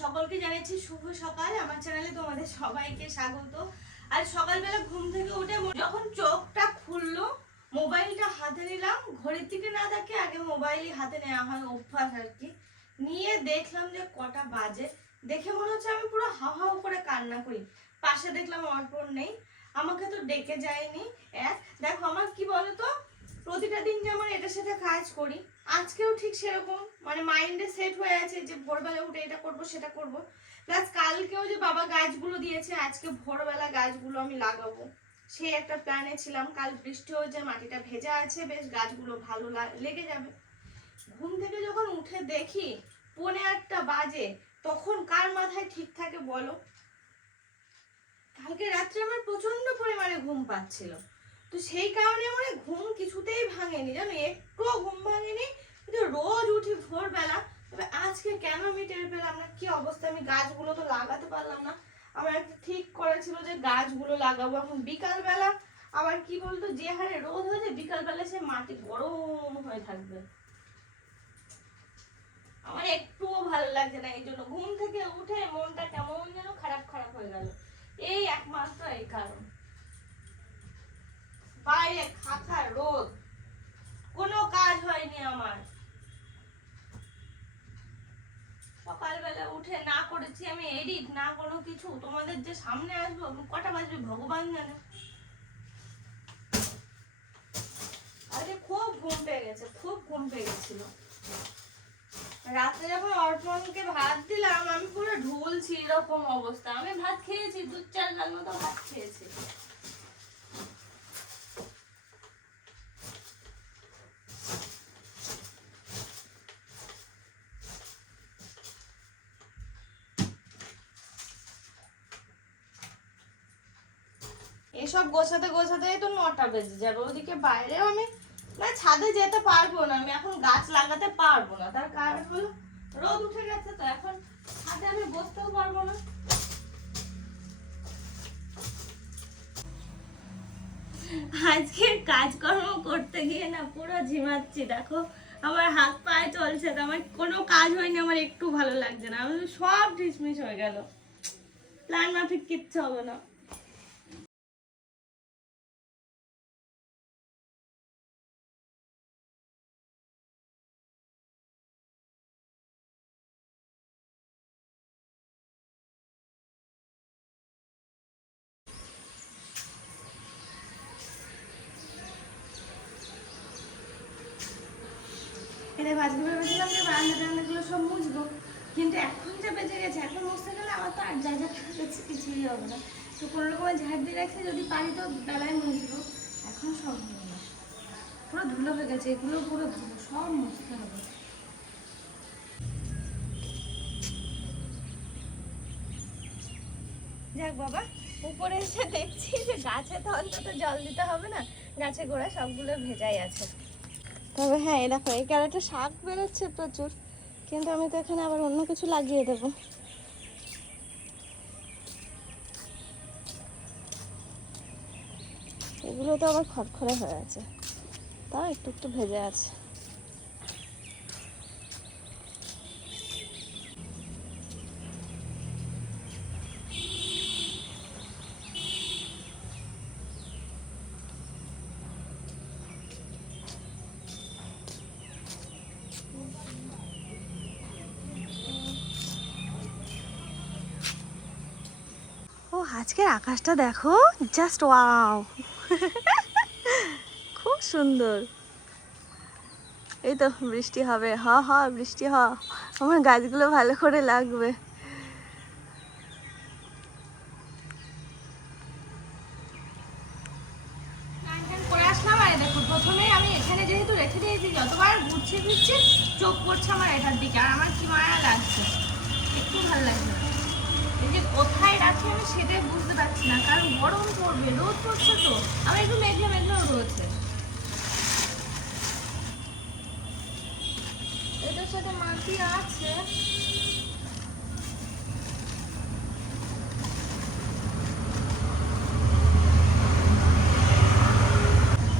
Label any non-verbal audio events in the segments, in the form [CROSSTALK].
সকলকে জানাচ্ছি শুভ সকাল। আমার চ্যানেলে তোমাদের সবাইকে স্বাগত। আর সকালবেলা ঘুম থেকে উঠে যখন চোখটা খুললো, মোবাইলটা হাতে নিলাম। ঘড়ির দিকে না দেখে আগে মোবাইলই হাতে নেওয়া হয় অভ্যাস আর কি। নিয়ে দেখলাম যে কটা বাজে। দেখে মনে হচ্ছে আমি পুরো হাওয়া হাও করে কান্না করি। পাশে দেখলাম অর্পণ নেই। আমাকে তো ডেকে যায়নি এক। দেখো, আমার কি বলতো? প্রতিটা দিন যেমন এটার সাথে কাজ করি, আজকেও ঠিক সেরকম। মানে মাইন্ডে সেট হয়ে আছে যে ভোরবেলা উঠে এটা করব, সেটা করব। প্লাস কালকেও যে বাবা গাছগুলো দিয়েছে, আজকে ভোরবেলা গাছগুলো আমি লাগাবো। সেই একটা প্ল্যানে ছিলাম। কাল বৃষ্টি হয়েছে মাটিটা ভেজা আছে, বেশ গাছগুলো ভালো লেগে যাবে। ঘুম থেকে যখন উঠে দেখি পৌনে আটটা বাজে, তখন কার মাথায় ঠিক থাকে বলো? কালকে রাত্রে আমার প্রচণ্ড পরিমাণে ঘুম পাচ্ছিল। তো সেই কারণে মানে ঘুম কিছুতেই ভাঙেনি, জানো? একটুও ঘুম ভাঙেনি। কিন্তু রোজ উঠি ভোরবেলা। তবে আজকে কেন আমি টের পেলাম না? কি অবস্থা? আমি গাছগুলো তো লাগাতে পারলাম না। আমার একটা ঠিক করেছিল যে গাছগুলো লাগাবো। এখন বিকালবেলা আবার কি বলতো, যে হারে রোদ হয়েছে, বিকালবেলা সে মাটি গরম হয়ে থাকবে। আমার একটুও ভালো লাগছে না এই জন্য। ঘুম থেকে উঠে মনটা কেমন যেন খারাপ খারাপ হয়ে গেল। এই একমাত্র এই কারণ। বাইরে খাখা রোদ। কোনো কাজ হয়নি আমার। সকালবেলা উঠে না করেছি আমি এডিট, না কোনো কিছু। তোমাদের যে সামনে আসব কটা বাজবে ভগবান জানে। আরে খুব ঘুম পেয়ে গেছে, খুব ঘুম পেয়ে গেছিল। রাতে যখন অর্পণকে ভাত দিলাম, আমি পুরো ঢুলছি এরকম অবস্থা। আমি ভাত খেয়েছি, দু চার গাল মতো ভাত খেয়েছি। গোছাতে গোছাতেই তো নটা বেজে যাবে। ওদিকে বাইরেও আমি না, ছাদে যেতে পারব না। আমি এখন গাছ লাগাতে পারব না। তার কারণ হলো রোদ উঠে গেছে, তো এখন ছাদে আমি বসতেও পারব না। আজকে কাজকর্ম করতে গিয়ে না পুরো ঝিমাচ্ছি। দেখো, আমার হাত পায়ে চলছে, তো আমার কোনো কাজ হয়নি, আমার একটু ভালো লাগছে না। আমার সব ডিসমিস হয়ে গেল। প্ল্যান মাফিক কিচ্ছু হবে না। এটা আজকে ভেবেছিলাম যে বারান্দা টান্দাগুলো সব মুছবো। কিন্তু এখন যা বেঁচে গেছে, এখন মুছতে গেলে আমার তো আর যা যা কাছে কিছুই হবে না। তো কোনো রকমের ঝাড় দিয়ে রাখছে যদি পারি তো বেলায় মুছবো। এখন সব পুরো ধুলো হয়ে গেছে, এগুলো পুরো ধুলো, সব মুছতে হবে। যাক বাবা, উপরে এসে দেখছি যে গাছে তো অন্তত জল দিতে হবে না, গাছে গোড়া সবগুলো ভেজাই আছে। তবে হ্যাঁ এই দেখো, এই ক্যারেটে শাক বেরোচ্ছে প্রচুর, কিন্তু আমি তো এখানে আবার অন্য কিছু লাগিয়ে দেব। এগুলো তো আবার খড়খড়ে হয়ে আছে। তাও একটু একটু ভেজে আছে ও আজকের আকাশটা দেখো জাস্ট ওয়াও [LAUGHS] খুব সুন্দর। এই তো বৃষ্টি হবে, হ হ, বৃষ্টি হ। আমার গাছগুলো ভালো করে লাগবে। চোখ পড়ছে আমার এটার দিকে আর আমার কি মায়া লাগছে, একটু ভালো লাগছে। যে কোথায় রাখি আমি সেটাই বুঝতে পারছি না, কারণ গরম পড়বে, রোদ পড়ছে তো। আমার একটু মেঘলা মেঘলাও রয়েছে। এটার সাথে মাটি আছে।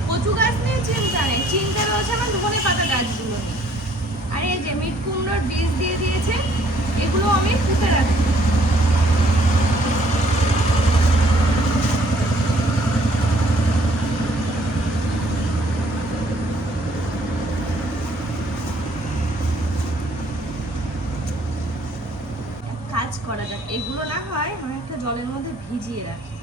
কচু গাছ নিয়ে চিন্তা নেই, চিন্তা রয়েছে আমার ধনে পাতা গাছগুলো আর এই যে মিট কুমড়োর বীজ দিয়ে দিয়েছে, এগুলো আমি পুঁতে রাখি কাজ করা যাক এগুলো না হয় আমি একটা জলের মধ্যে ভিজিয়ে রাখি।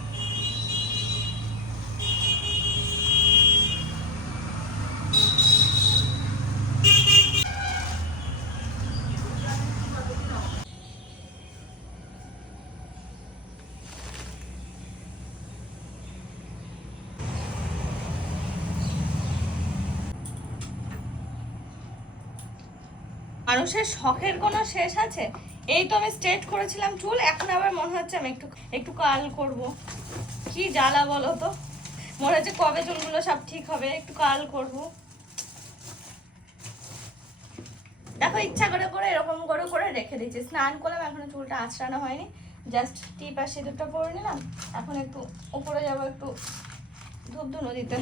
মানুষের শখের কোনো শেষ আছে? এই তো আমি স্ট্রেট করেছিলাম চুল, এখন আবার মনে হচ্ছে আমি একটু একটু কাল করব। কি জ্বালা বলো তো? মনে হচ্ছে কবে চুলগুলো সব ঠিক হবে, একটু কাল করব। দেখো, ইচ্ছা করে করে, এরকম করে করে রেখে দিচ্ছি স্নান করলাম, এখনও চুলটা আঁচড়ানো হয়নি। জাস্ট টিপ আর সিঁদুরটা পরে নিলাম। এখন একটু উপরে যাব, একটু ধূপ ধুনো দিতে।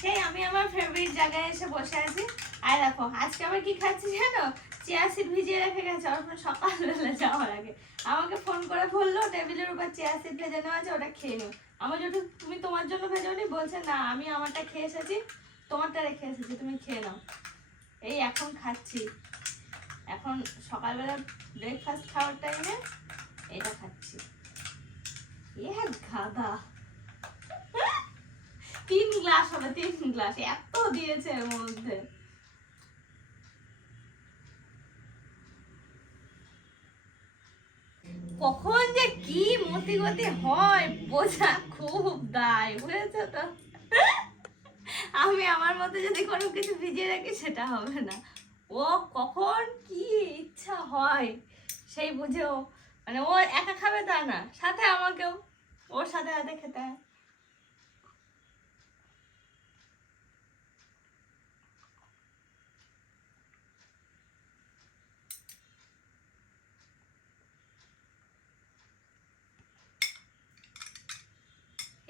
সেই আমি আমার ফেভারিট জায়গায় এসে বসে আছি। আর দেখো, আজকে আবার কি খাচ্ছি জানো? চেয়া সিড ভিজিয়ে রেখে গেছে আমার সকালবেলা যাওয়ার আগে। আমাকে ফোন করে বলল, টেবিলের উপর চেয়া সিড ভেজানো আছে, ওটা খেয়ে নিও। আমার যেহেতু তুমি তোমার জন্য ভেজাওনি বলছে, না, আমি আমারটা খেয়ে এসেছি, তোমারটা রেখে এসেছি, তুমি খেয়ে নাও। এই এখন খাচ্ছি। এখন সকালবেলা ব্রেকফাস্ট খাওয়ার টাইমে এটা খাচ্ছি। এ গাদা। তিন গ্লাস হবে, তিন গ্লাস, এত দিয়েছে এর মধ্যে। কখন যে কি মতি গতি হয় বোঝা খুব দায়, বুঝেছ তো? আমি আমার মতো যদি কোনো কিছু ভিজিয়ে রাখি, সেটা হবে না। ও কখন কি ইচ্ছা হয়, সেই বুঝেও মানে ও একা খাবে তা না, সাথে আমাকেও, ওর সাথে সাথে খেতে হয়।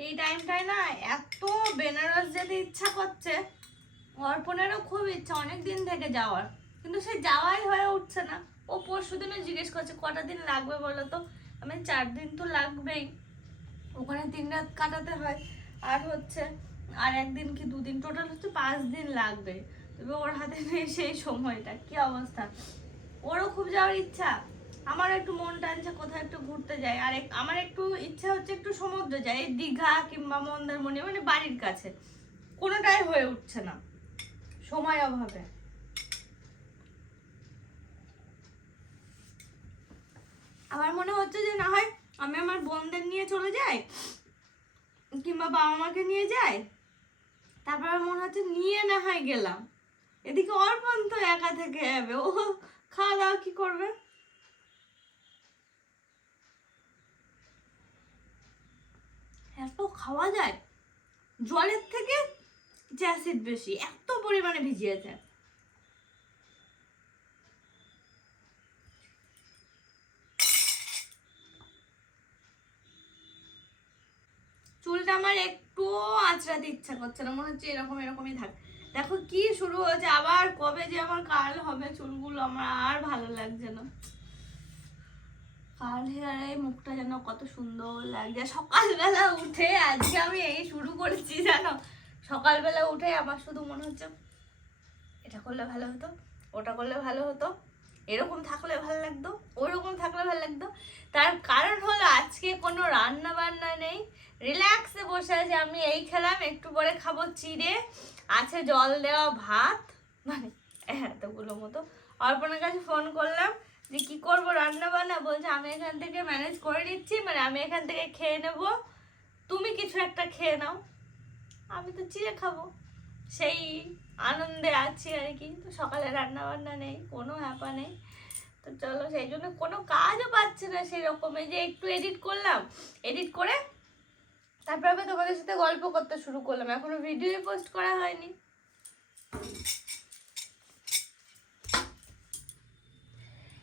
এই টাইমটায় না এত বেনারস যেতে ইচ্ছা করছে, অর্পণেরও খুব ইচ্ছা অনেক দিন থেকে যাওয়ার। কিন্তু সে যাওয়াই হয়ে উঠছে না। ও পরশু দিনে জিজ্ঞেস করছে, কটা দিন লাগবে বলো তো? আমি চার দিন তো লাগবেই। ওখানে তিন রাত কাটাতে হয়। আর হচ্ছে, আর একদিন কি দুদিন? টোটাল হচ্ছে পাঁচ দিন লাগবে। তবে ওর হাতে নেই সেই সময়টা। কি অবস্থা? ওরও খুব যাওয়ার ইচ্ছা। আমার একটু মন টানছে কোথাও একটু ঘুরতে যাই। আর আমার একটু ইচ্ছা হচ্ছে একটু সমুদ্রে যাই দীঘা কিংবা মন্দারমণি মানে বাড়ির কাছে। কোনোটাই হয়ে উঠছে না। সময় অভাবে। আমার মনে হচ্ছে যে না হয় আমি আমার বোনদের নিয়ে চলে যাই, কিংবা বাবা মাকে নিয়ে যাই। তারপর আমার মনে হচ্ছে নিয়ে না হয় গেলাম। এদিকে অর্পণ তো একা থেকে যাবে। ও খাওয়া দাওয়া কি করবে এত খাওয়া যায়? জলের থেকে অ্যাসিড বেশি, এত পরিমাণে ভিজিয়েছে। চুলটা আমার একটুও আঁচড়াতে ইচ্ছা করছে না, মনে হচ্ছে এরকম, এরকমই থাক। দেখো কি শুরু হয়েছে, আবার কবে যে আমার কাল হবে, চুলগুলো আমার আর ভালো লাগছে না। কাল হেয়ারে মুখটা যেন কত সুন্দর লাগছে। সকালবেলা উঠে আজকে আমি এই শুরু করেছি, জানো? সকালবেলা উঠে আমার শুধু মনে হচ্ছে, এটা করলে ভালো হতো, ওটা করলে ভালো হতো, এরকম থাকলে ভালো লাগতো, ওরকম থাকলে ভালো লাগতো। তার কারণ হলো আজকে কোনো রান্না বান্না নেই। রিল্যাক্সে বসে আছি আমি, এই খেলাম, একটু পরে খাব চিড়ে, আছে জল দেওয়া ভাত মানে এতগুলো মতো। অর্পণের কাছে ফোন করলাম যে কি করব রান্না বান্না বলছে, আমি এখান থেকে ম্যানেজ করে নিচ্ছি মানে আমি এখান থেকে খেয়ে নেব। তুমি কিছু একটা খেয়ে নাও। আমি তো চিড়ে খাব। সেই আনন্দে আছি আর কি। তো সকালে রান্না বান্না নেই, কোনো হ্যাপা নেই। তো চলো, সেই জন্য কোনো কাজও পাচ্ছে না সেরকম। এই যে একটু এডিট করলাম এডিট করে তারপর তোমাদের সাথে গল্প করতে শুরু করলাম। এখনও ভিডিও পোস্ট করা হয়নি।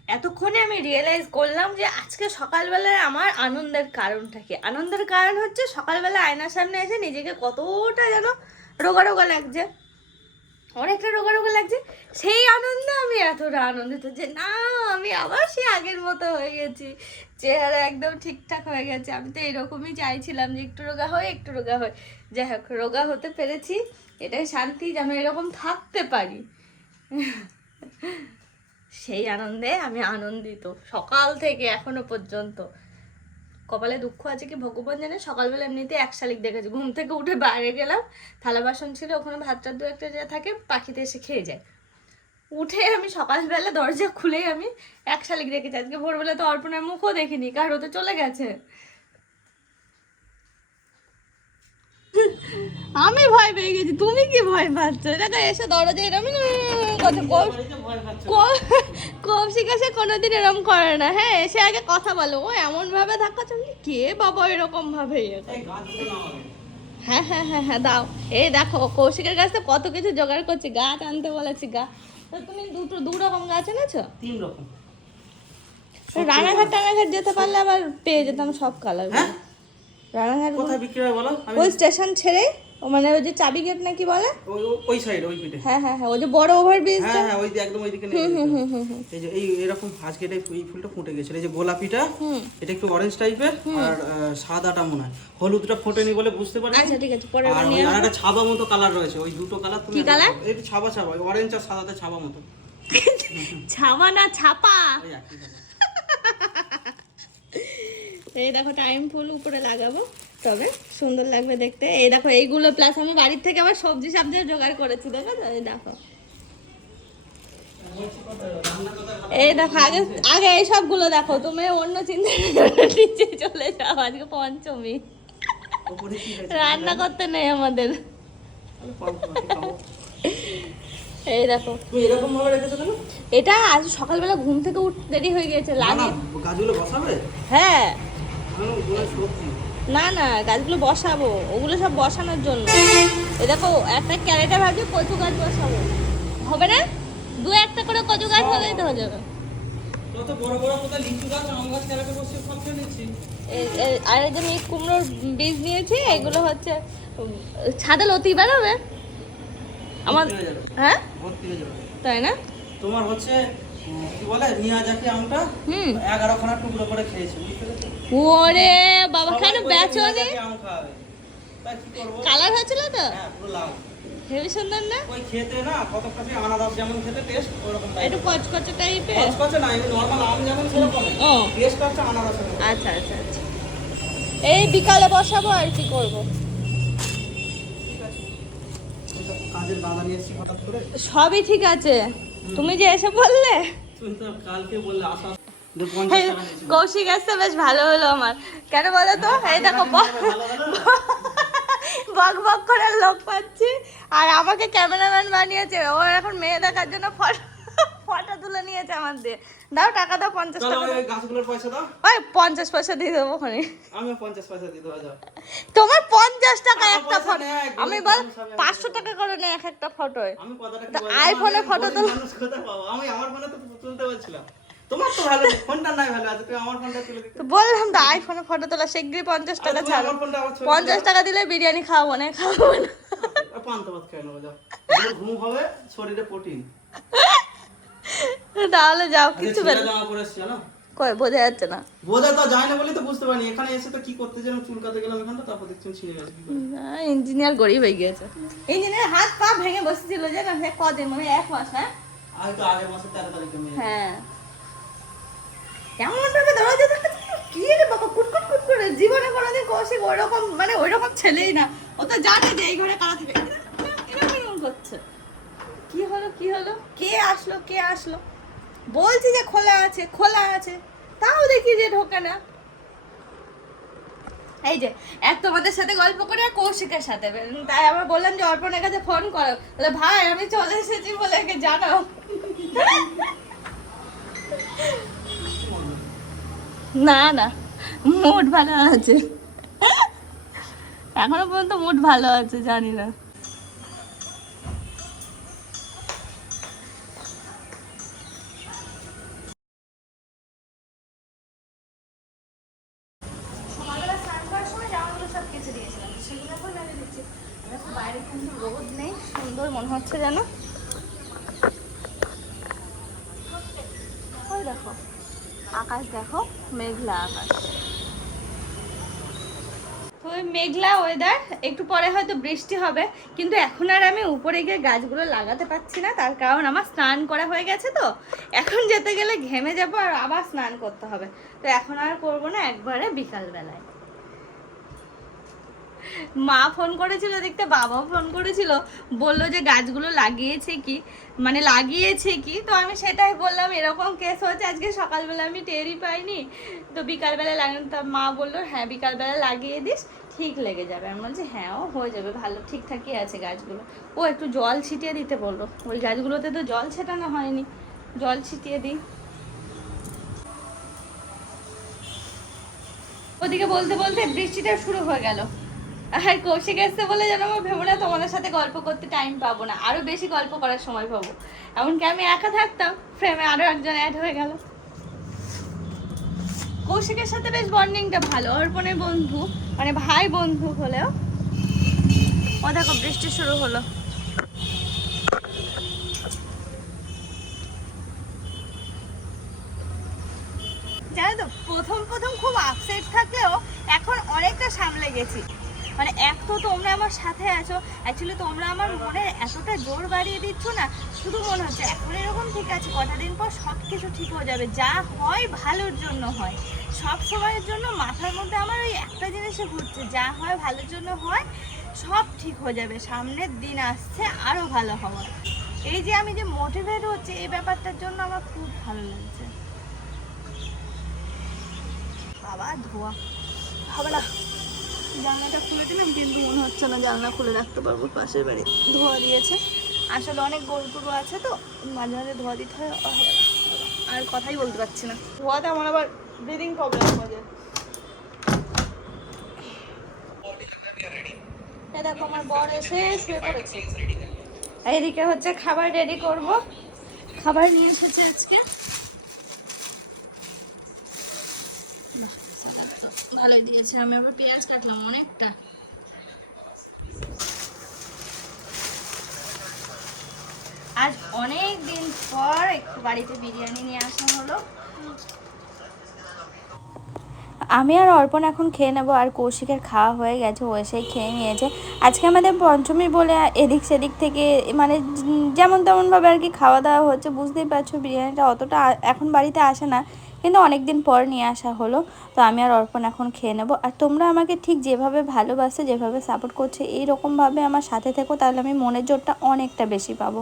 এতক্ষণে আমি রিয়েলাইজ করলাম যে আজকে সকালবেলায় আমার আনন্দের কারণটা কি? আনন্দের কারণ হচ্ছে সকালবেলা আয়নার সামনে এসে নিজেকে কতটা যেন রোগা রোগা লাগছে। অনেকটা রোগা রোগা লাগছে। সেই আনন্দে আমি এতটা আনন্দিত যে না, আমি আবার সেই আগের মতো হয়ে গেছি। চেহারা একদম ঠিকঠাক হয়ে গেছে। আমি তো এরকমই চাইছিলাম যে একটু রোগা হয় একটু রোগা হয় যাই হোক, রোগা হতে পেরেছি। এটাই শান্তি যে আমি এরকম থাকতে পারি। [LAUGHS] সেই আনন্দে আমি আনন্দিত। সকাল থেকে এখনও পর্যন্ত। কপালে দুঃখ আছে কি ভগবান জানে? সকালবেলা এমনিতে এক শালিক দেখেছি। ঘুম থেকে উঠে বাইরে গেলাম। থালা বাসন ছিল, ওখানে ভাতটা দু একটা যা থাকে পাখিতে এসে খেয়ে যায়। উঠে আমি সকালবেলা দরজা খুলে আমি এক শালিক দেখেছি। আজকে ভোরবেলা তো অর্পণার মুখও দেখিনি, কারও তো চলে গেছে। আমি ভয় পেয়ে গেছি। তুমি কি ভয় পাচ্ছ? দেখো এসে দরজা এরম কথা কৌশিক এসে কোনোদিন এরম করে না। হ্যাঁ এসে আগে কথা বলো। ও এমন ভাবে ধাক্কাচ্ছে কে বাবা এরকম ভাবে? হ্যাঁ হ্যাঁ হ্যাঁ হ্যাঁ দাও। এই দেখো কৌশিকের কাছে কত কিছু জোগাড় করছি। গাছ আনতে বলেছি গা। তুমি দুটো দু রকম গাছ এনেছো? তিন রকম। রানাঘাট টানাঘাট যেতে পারলে আবার পেয়ে যেতাম সব কালার হ্যাঁ? রানাঘাট কোথায় বিক্রি হয় বলো? ওই স্টেশন ছেড়ে ও মানে ওই যে চাবি গেট নাকি বলে? ওই সাইড ওই পিঠে। হ্যাঁ হ্যাঁ হ্যাঁ ওই যে বড় ওভার ব্রিজ হ্যাঁ হ্যাঁ ওই যে একদম ওইদিকে এই যে এই এরকম আজকে এটা এই ফুলটা ফুটে গেছে এই যে গোলাপিটা এটা একটু অরেঞ্জ টাইপের আর সাদাটা মনে হয়। হলুদটা ফোটেনি বলে বুঝতে পারি আচ্ছা ঠিক আছে পরের আর একটা ছাবা মতো কালার রয়েছে। ওই দুটো কালার তুমি কি colour? একটু ছাবা ছাবা অরেঞ্জ আর সাদাতে ছাবা মতো। [LAUGHS] ছাপা না ছাপা। এই দেখো টাইম ফুল উপরে লাগাবো। তবে সুন্দর লাগবে দেখতে। এই দেখো এইগুলো প্লাস আমি বাড়ির থেকে আবার সবজি সবজি জোগাড় করেছি দেখো তো? এই দেখো। এই দেখো আগে আগে এই সবগুলো দেখো তুমি অন্য চিন্তা নিচে চলে যাও আজকে পঞ্চমী। রান্না করতে নেই আমাদের। এই দেখো। এরকম ভাবে রেখেছো কেন? এটা আজ সকালবেলা ঘুম থেকে উঠ দেরি হয়ে গেছে লাগে গাছগুলো বসাবে? হ্যাঁ। না, না গাছগুলো বসাবো। ওগুলো সব বসানোর জন্য। এ দেখো একটা ক্যারেটে ভাবছি কচু গাছ বসাবো। হবে না? দু একটা করে কচু গাছ হলেই তো হয়ে যাবে। আর এই যে মিট কুমড়োর বীজ নিয়েছি এগুলো হচ্ছে ছাদে লতি বেরোবে? আমার হয়ে। তাই না? তোমার হচ্ছে কি বলে মিয়াজাকি আমটা? হুম। এগারো খানা টুকরো করে খেয়েছি বুঝতে পেরেছ? ওরে বাবা কেন? কালার হয়েছিল তো? হ্যাঁ। হেবি সুন্দর না? ওই খেতে না কত কাছে আনারস যেমন খেতে টেস্ট ওরকম একটু কচকচে টাইপের কচকচে না নর্মাল আম যেমন সেরকম ও। টেস্ট হচ্ছে মতো। আচ্ছা আচ্ছা আচ্ছা। এই বিকালে বসাবো আর কি করব? ঠিক আছে। এই তো কাজের বাধা নিয়ে হঠাৎ করে। সবই ঠিক আছে। তুমি যে এসে বললে? তুমি তো কালকে বললে আসা কৌশিক আসতে বেশ ভালো হলো আমার। কেন বলো তো? এই দেখো? বক বক করে লোক পাচ্ছি। আর আমাকে ক্যামেরাম্যান বানিয়েছে। ও এখন মেয়ে দেখার জন্য ফটো ফটো তুলে নিয়েছে আমার দিয়ে। দাও টাকা দাও পঞ্চাশ টাকা। ওই গাছগুলোর পয়সা দাও। ওই পঞ্চাশ পয়সা দিয়ে দেবো ওখানে। আমিও পঞ্চাশ পয়সা দিয়ে দেওয়া তোমার পঞ্চাশ টাকা একটা ফটো আমি বল পাঁচশো টাকা করে নেই এক একটা ফটোয়? আইফোনে গরিব তোলা-? আমি আমার ফোনে তো তুলতে বলছিলাম তোমার তো ভালো ফোনটা নাই ভালো আছে তুমি আমার ফোনটা তুলে দিতে। বললাম তো আইফোনে ফটো তোলা শিগগিরই পঞ্চাশ টাকা ছাড়ো। পঞ্চাশ টাকা দিলে বিরিয়ানি খাওয়াবো না খাওয়াবো না। পান্তা ভাত খেয়ে নেব যাও। ঘুম হবে শরীরে প্রোটিন তাহলে যাও কিছু বের কই বোঝা যাচ্ছে না। বোঝা তো যায় না বলে তো বুঝতে পারিনি। এখানে এসে তো কি করতে যেন চুলকাতে গেলাম এখানটা তারপর দেখছি ছিঁড়ে গেছে ইঞ্জিনিয়ার গরিব হয়ে গেছে ইঞ্জিনিয়ার হাত পা ভেঙে বসেছিল যে না সে কদিন মানে এক মাস হ্যাঁ? আমি তো আগের মাসে তেরো তারিখে হ্যাঁ। কেমন ভাবে দরজা কি রে বাবা কুটকুট কুট করে জীবনে কোনোদিন কৌশিক ওইরকম মানে ওইরকম ছেলেই না। ও তো জানে যে এই ঘরে কারা থাকে। এরকম করছে? কি হলো কি হলো? কে আসলো কে আসলো? বলছি যে খোলা আছে খোলা আছে। তাও দেখি যে ঢোকে না। এই যে, এক তোমাদের সাথে গল্প করে আর কৌশিকের সাথে। তাই আবার বললাম যে অর্পণের কাছে ফোন করো। বলে, ভাই, আমি চলে এসেছি বলে একে জানাও। না না মুড ভালো আছে। এখনও পর্যন্ত মুড ভালো আছে জানি না সকালবেলা স্নান করার সময় জামাগুলো সব কেচে দিয়েছিলাম সেগুলো এখন মেলে দিচ্ছি দেখো বাইরে কিন্তু রোদ নেই সুন্দর মনে হচ্ছে যেন আকাশ দেখো মেঘলা আকাশ তো ওই মেঘলা ওয়েদার একটু পরে হয়তো বৃষ্টি হবে, কিন্তু এখন আর আমি উপরে গিয়ে গাছগুলো লাগাতে পারছি না, তার কারণ আমার স্নান করা হয়ে গেছে তো। এখন যেতে গেলে ঘেমে যাব আর আবার স্নান করতে হবে। তো এখন আর করব না, একবারে বিকালবেলায়। মা ফোন করেছিল দেখতে, বাবাও ফোন করেছিল, বলল যে গাছগুলো লাগিয়েছে কি? মানে লাগিয়েছে কি? তো আমি সেটাই বললাম, এরকম কেস হচ্ছে আজকে সকালবেলা আমি টেরই পাইনি। তো বিকালবেলা লাগানো, তা মা বলল হ্যাঁ বিকালবেলা লাগিয়ে দিস ঠিক লেগে যাবে। আমি বলছি হ্যাঁ ও হয়ে যাবে, ভালো, ঠিকঠাকই আছে গাছগুলো। ও একটু জল ছিটিয়ে দিতে বলল। ওই গাছগুলোতে তো জল ছেটানো হয়নি। জল ছিটিয়ে দিই। ওদিকে বলতে বলতে বৃষ্টিটা শুরু হয়ে গেল। আর কৌশিক এসছে বলে, যেন আমার ভেবো না, তোমাদের সাথে গল্প করতে টাইম পাবো না। আরও বেশি গল্প করার সময় পাবো। এমনকি আমি একা থাকতাম ফ্রেমে আরও একজন অ্যাড হয়ে গেল। কৌশিকের সাথে বেশ বন্ডিংটা ভালো, অর্পণের বন্ধু মানে ভাই বন্ধু হলেও। ও দেখো, বৃষ্টি শুরু হলো। জানো তো, প্রথম প্রথম খুব আপসেট থাকলেও এখন অনেকটা সামলে গেছি। মানে এক তো তোমরা আমার সাথে আছো অ্যাকচুয়ালি তোমরা আমার মনে এতটা জোর বাড়িয়ে দিচ্ছ না, শুধু মনে হচ্ছে এখন এরকম ঠিক আছে, কটা দিন পর সব কিছু ঠিক হয়ে যাবে, যা হয় ভালোর জন্য হয়। সব সময়ের জন্য মাথার মধ্যে আমার ওই একটা জিনিসে ঘুরছে, যা হয় ভালোর জন্য হয়, সব ঠিক হয়ে যাবে। সামনের দিন আসছে আরও ভালো হওয়ার এই যে আমি যে মোটিভেট হচ্ছে, এই ব্যাপারটার জন্য আমার খুব ভালো লাগছে। বাবা, ধোয়া। হবে না। জানলাটা খুলে দিলাম, কিন্তু মনে হচ্ছে না জানলা খুলে রাখতে পারব পাশের বাড়ি। ধোয়া দিয়েছে। আসলে অনেক গরু টরু আছে তো, মাঝে মাঝে ধোয়া দিতে হয় আর কথাই বলতে পারছি না। ধোয়াতে আমার আবার হয়ে যায় এই দেখো, আমার বর এসে এইদিকে হচ্ছে খাবার রেডি করব। খাবার নিয়ে এসেছে আজকে। ভালোই দিয়েছে, আমি আবার পেঁয়াজ কাটলাম অনেকটা। আজ অনেক দিন পর একটু বাড়িতে বিরিয়ানি নিয়ে আসা হলো। আমি আর অর্পণ এখন খেয়ে নেব, আর কৌশিকের খাওয়া হয়ে গেছে, ও এসেই খেয়ে নিয়েছে। আজকে আমাদের পঞ্চমী বলে এদিক সেদিক থেকে মানে যেমন তেমনভাবে আর কি খাওয়া দাওয়া হচ্ছে, বুঝতেই পারছ বিরিয়ানিটা অতটা এখন বাড়িতে আসে না, কিন্তু অনেক দিন পর নিয়ে আসা হলো। তো আমি আর অর্পণ এখন খেয়ে নেব। আর তোমরা আমাকে ঠিক যেভাবে ভালোবাসে, যেভাবে সাপোর্ট করছে এই রকমভাবে আমার সাথে থেকো, তাহলে আমি মনের জোরটা অনেকটা বেশি পাবো।